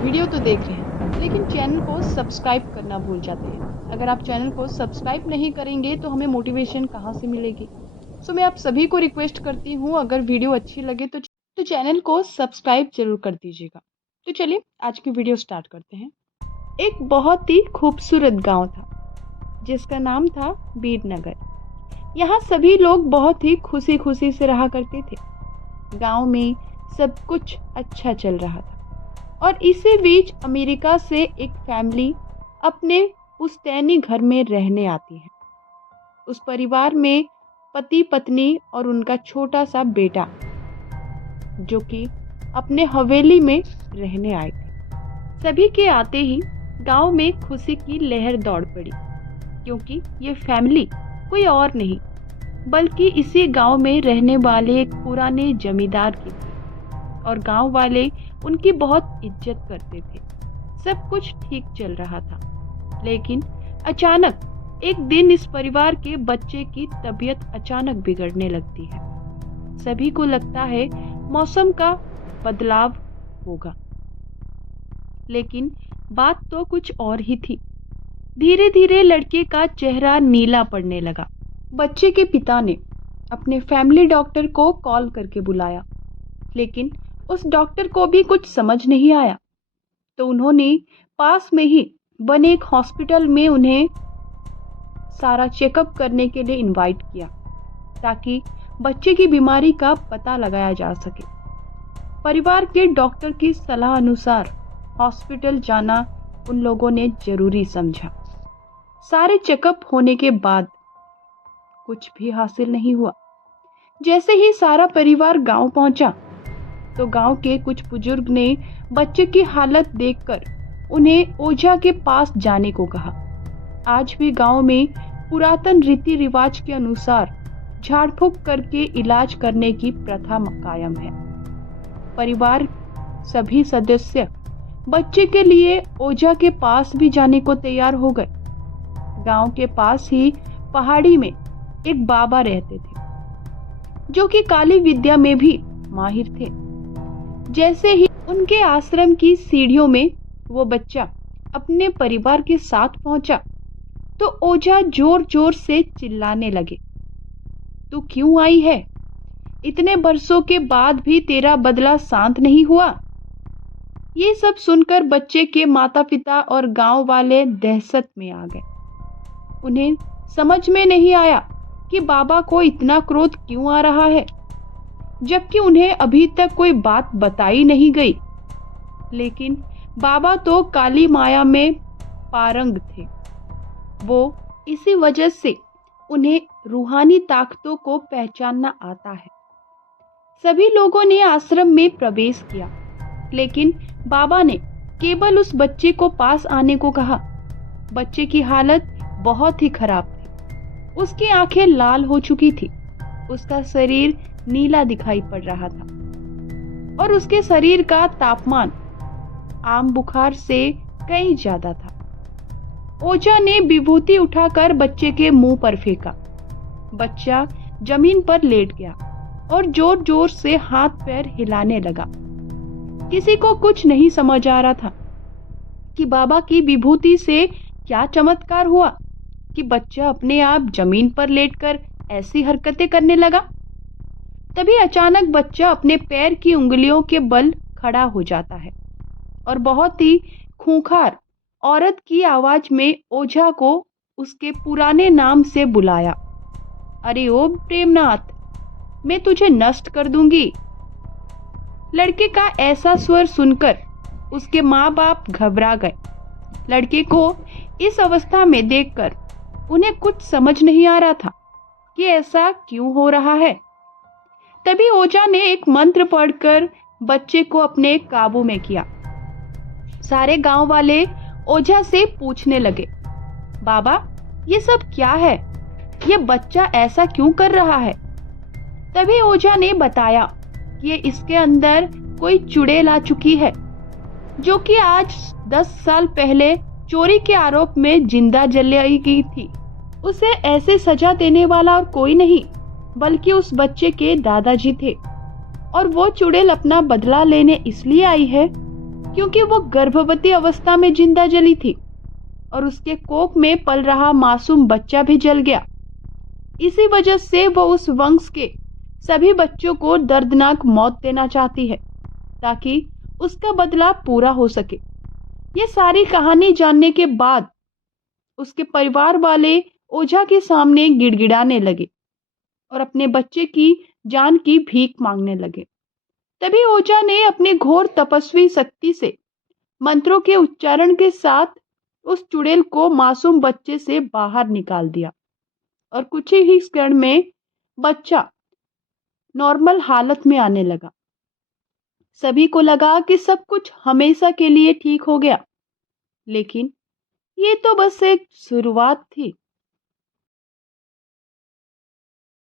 Video तो देख रहे हैं लेकिन चैनल को सब्सक्राइब करना भूल जाते हैं। अगर आप चैनल को सब्सक्राइब नहीं करेंगे तो हमें मोटिवेशन कहाँ से मिलेगी। मैं आप सभी को रिक्वेस्ट करती हूँ, अगर वीडियो अच्छी लगे तो चैनल को सब्सक्राइब जरूर कर दीजिएगा। तो चलिए आज की वीडियो स्टार्ट करते हैं। एक बहुत ही खूबसूरत गांव था जिसका नाम था वीरनगर। यहाँ सभी लोग बहुत ही खुशी खुशी से रहा करते थे। गांव में सब कुछ अच्छा चल रहा था और इसी बीच अमेरिका से एक फैमिली अपने पुश्तैनी घर में रहने आती है। उस परिवार में पति पत्नी और उनका छोटा सा बेटा जो कि अपने हवेली में रहने आए थे। सभी के आते ही गांव में खुशी की लहर दौड़ पड़ी, क्योंकि ये फैमिली कोई और नहीं बल्कि इसी गांव में रहने वाले एक पुराने जमींदार की थी और गांव वाले उनकी बहुत इज्जत करते थे। सब कुछ ठीक चल रहा था, लेकिन अचानक एक दिन इस परिवार के बच्चे की तबीयत अचानक बिगड़ने लगती है। सभी को लगता है मौसम का बदलाव होगा, लेकिन बात तो कुछ और ही थी। धीरे धीरे लड़के का चेहरा नीला पड़ने लगा। बच्चे के पिता ने अपने फैमिली डॉक्टर को कॉल करके बुलाया, लेकिन उस डॉक्टर को भी कुछ समझ नहीं आया। तो उन्होंने पास में ही बने एक हॉस्पिटल में उन्हें सारा चेकअप करने के लिए इनवाइट किया, ताकि बच्चे की बीमारी का पता लगाया जा सके। परिवार के डॉक्टर की सलाह अनुसार हॉस्पिटल जाना उन लोगों ने जरूरी समझा। सारे चेकअप होने के बाद कुछ भी हासिल नहीं हुआ। जैसे ही सारा परिवार गांव पहुंचा तो गांव के कुछ बुजुर्ग ने बच्चे की हालत देखकर उन्हें ओझा के पास जाने को कहा। आज भी गांव में पुरातन रीति रिवाज के अनुसार झाड़ फूक करके इलाज करने की प्रथा कायम है। परिवार सभी सदस्य बच्चे के लिए ओझा के पास भी जाने को तैयार हो गए। गांव के पास ही पहाड़ी में एक बाबा रहते थे जो कि काली विद्या में भी माहिर थे। जैसे ही उनके आश्रम की सीढ़ियों में वो बच्चा अपने परिवार के साथ पहुंचा तो ओझा जोर जोर से चिल्लाने लगे, तू क्यों आई है? इतने बरसों के बाद भी तेरा बदला शांत नहीं हुआ। ये सब सुनकर बच्चे के माता पिता और गांव वाले दहशत में आ गए। उन्हें समझ में नहीं आया कि बाबा को इतना क्रोध क्यों आ रहा है, जबकि उन्हें अभी तक कोई बात बताई नहीं गई। लेकिन बाबा तो काली माया में पारंग थे। वो इसी वजह से उन्हें रूहानी ताकतों को पहचानना आता है। सभी लोगों ने आश्रम में प्रवेश किया, लेकिन बाबा ने केवल उस बच्चे को पास आने को कहा। बच्चे की हालत बहुत ही खराब थी। उसकी आंखें लाल हो चुकी थी, उसका शरीर नीला दिखाई पड़ रहा था और उसके शरीर का तापमान आम बुखार से कहीं ज्यादा था। ओझा ने विभूति उठाकर बच्चे के मुंह पर फेंका। बच्चा जमीन पर लेट गया और जोर जोर से हाथ पैर हिलाने लगा। किसी को कुछ नहीं समझ आ रहा था कि बाबा की विभूति से क्या चमत्कार हुआ कि बच्चा अपने आप जमीन पर लेटकर ऐसी हरकतें करने लगा। तभी अचानक बच्चा अपने पैर की उंगलियों के बल खड़ा हो जाता है और बहुत ही खूंखार औरत की आवाज में ओझा को उसके पुराने नाम से बुलाया, अरे ओ प्रेमनाथ, मैं तुझे नष्ट कर दूंगी। लड़के का ऐसा स्वर सुनकर उसके माँ बाप घबरा गए। लड़के को इस अवस्था में देखकर उन्हें कुछ समझ नहीं आ रहा था कि ऐसा क्यों हो रहा है। तभी ओझा ने एक मंत्र पढ़कर बच्चे को अपने काबू में किया। सारे गांव वाले ओझा से पूछने लगे, बाबा ये सब क्या है? ये बच्चा ऐसा क्यों कर रहा है? तभी ओझा ने बताया कि इसके अंदर कोई चुड़ैल आ चुकी है, जो कि आज 10 साल पहले चोरी के आरोप में जिंदा जलाई गई थी। उसे ऐसे सजा देने वाला और कोई नहीं बल्कि उस बच्चे के दादाजी थे और वो चुड़ैल अपना बदला लेने इसलिए आई है क्योंकि वो गर्भवती अवस्था में जिंदा जली थी और उसके कोख में पल रहा मासूम बच्चा भी जल गया। इसी वजह से वो उस वंश के सभी बच्चों को दर्दनाक मौत देना चाहती है ताकि उसका बदला पूरा हो सके। ये सारी कहानी जानने के बाद उसके परिवार वाले ओझा के सामने गिड़गिड़ाने लगे और अपने बच्चे की जान की भीख मांगने लगे। तभी ओझा ने अपनी घोर तपस्वी शक्ति से मंत्रों के उच्चारण के साथ उस चुड़ैल को मासूम बच्चे से बाहर निकाल दिया और कुछ ही क्षण में बच्चा नॉर्मल हालत में आने लगा। सभी को लगा कि सब कुछ हमेशा के लिए ठीक हो गया, लेकिन ये तो बस एक शुरुआत थी।